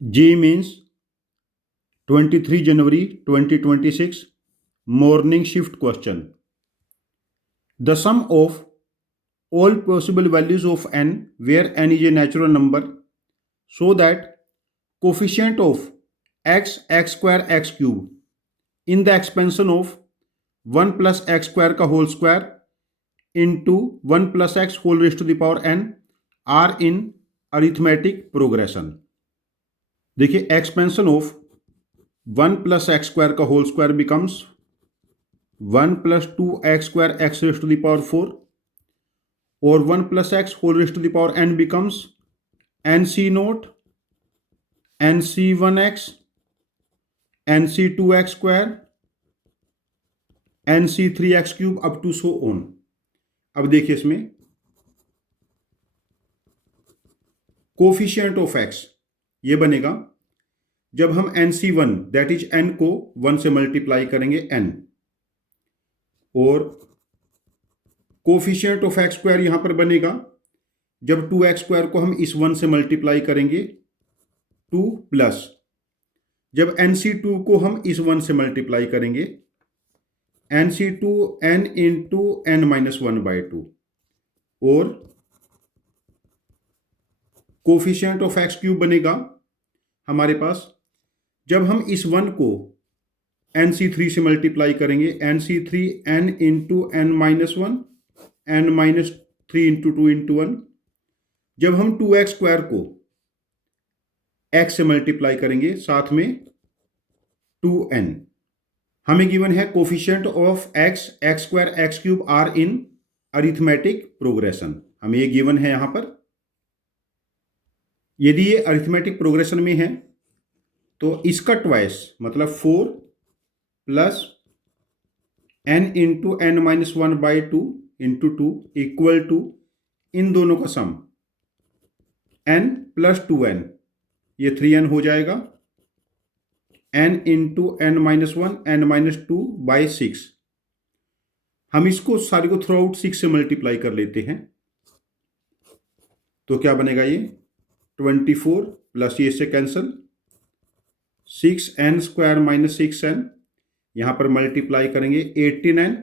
G means 23 January 2026 morning shift question. The sum of all possible values of n where n is a natural number so that coefficient of x square x cube in the expansion of 1 plus x square का whole square into 1 plus x whole raised to the power n are in arithmetic progression. देखिए expansion of 1 plus x square का whole square becomes 1 plus 2x square x raise to the power 4 और 1 plus x whole raise to the power n becomes nc naught nc1x nc2x square nc3x cube up to so on. अब देखिए इसमें coefficient of x ये बनेगा जब हम nc1 that is n को 1 से मल्टीप्लाई करेंगे n और कोफिशिएंट ऑफ x स्क्वायर यहां पर बनेगा जब 2x स्क्वायर को हम इस 1 से मल्टीप्लाई करेंगे 2 प्लस जब nc2 को हम इस 1 से मल्टीप्लाई करेंगे nc2 n into n minus 1/2 और कोफिशिएंट ऑफ x क्यूब बनेगा हमारे पास जब हम इस 1 को nc3 से मल्टीप्लाई करेंगे nc3 n into n minus 1 n minus 3 into 2 into 1 जब हम 2x स्क्वायर को x से मल्टीप्लाई करेंगे साथ में 2n हमें गिवन है coefficient of x square x cube are in arithmetic progression. हमें ये गिवन है यहां पर. यदि ये अरिथमेटिक प्रोग्रेशन में है तो इसका ट्वाइस मतलब 4 plus n into n minus 1/2 into 2 equal to इन दोनों का सम n प्लस 2n ये 3n हो जाएगा n into n minus 1 n minus 2/6. हम इसको सारे को थ्रू आउट 6 से मल्टीप्लाई कर लेते हैं तो क्या बनेगा ये 24 प्लस ये इससे cancel 6n square minus 6n यहां पर मल्टीप्लाई करेंगे 18n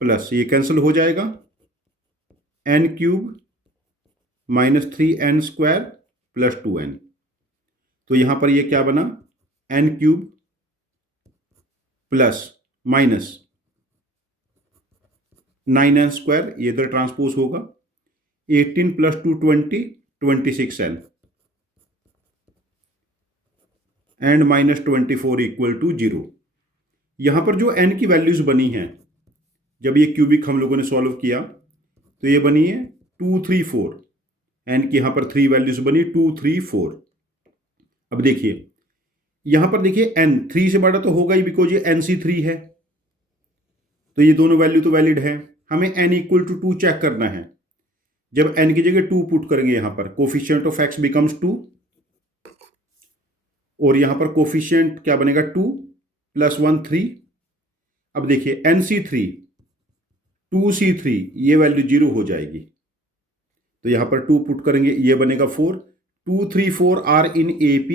प्लस ये कैंसिल हो जाएगा n cube minus 3n square plus 2n. तो यहां पर ये क्या बना n cube plus minus 9n square ये इधर ट्रांसपोज होगा 18 plus 2 20 26n and minus 24 equal to 0. यहां पर जो n की वैल्यूज बनी हैं जब ये क्यूबिक हम लोगों ने सॉल्व किया तो ये बनी है 2 3 4 n की यहां पर 3 वैल्यूज बनी 2 3 4. अब देखिए यहां पर देखिए n 3 से बड़ा तो होगा ही बिकॉज ये nc3 है तो ये दोनों वैल्यू तो वैलिड है. हमें n इक्वल टू 2 चेक करना है. जब n की जगह 2 पुट करेंगे यहां पर कोफिशिएंट ऑफ x बिकम्स 2 और यहां पर कोफिशिएंट क्या बनेगा 2 प्लस 1 3. अब देखिए nc3 2c3 ये वैल्यू 0 हो जाएगी तो यहां पर 2 पुट करेंगे ये बनेगा 4 2 3 4 आर इन AP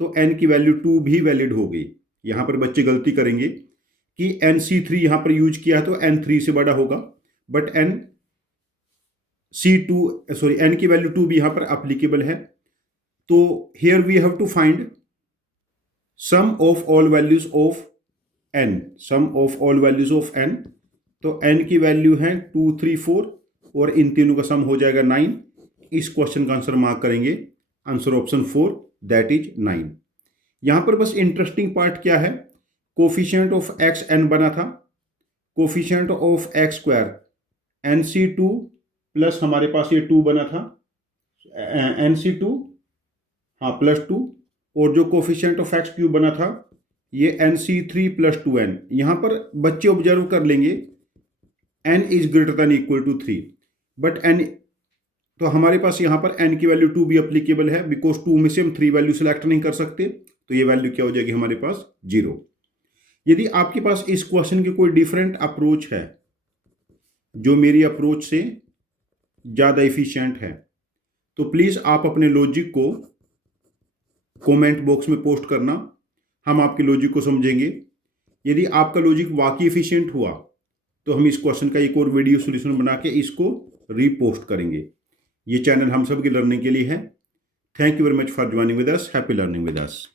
तो n की वैल्यू 2 भी वैलिड हो गई. यहां पर बच्चे गलती करेंगे कि nc3 यहां पर यूज किया है तो n3 से बड़ा होगा बट n की वैल्यू 2 भी यहां पर एप्लीकेबल है. तो here we have to find sum of all values of n. तो n की वैल्यू है 2 3 4 और इन तीनों का सम हो जाएगा 9. इस क्वेश्चन का आंसर मार्क करेंगे आंसर ऑप्शन 4 दैट इज 9. यहां पर बस इंटरेस्टिंग पार्ट क्या है कोफिशिएंट ऑफ x n बना था coefficient of x square nc2 plus हमारे पास ये 2 बना था nc2 हाँ प्लस 2 और जो कोफिशिएंट ऑफ x क्यूब बना था ये nc3 प्लस 2n. यहां पर बच्चे ऑब्जर्व कर लेंगे n is greater than equal to 3 but n तो हमारे पास यहां पर n की वैल्यू 2 भी अप्लीकेबल है बिकॉज 2 में से हम 3 वैल्यू सिलेक्ट नहीं कर सकते तो ये वैल्यू क्या हो जाएगी हमारे पास 0. यदि आपके पास इस क्वेश्चन की कोई डिफरेंट अप्रोच है जो मेरी अप्रोच से ज़्यादा इफिशिएंट है तो प्लीज़ आप अपने लॉजिक को कमेंट बॉक्स में पोस्ट करना, हम आपके लॉजिक को समझेंगे। यदि आपका लॉजिक वाकई एफिशिएंट हुआ तो हम इस क्वेश्चन का एक और वीडियो सॉल्यूशन बना के इसको रीपोस्ट करेंगे। ये चैनल हम सब की लर्निंग के लिए है। Thank you very much for joining with us. Happy learning with us.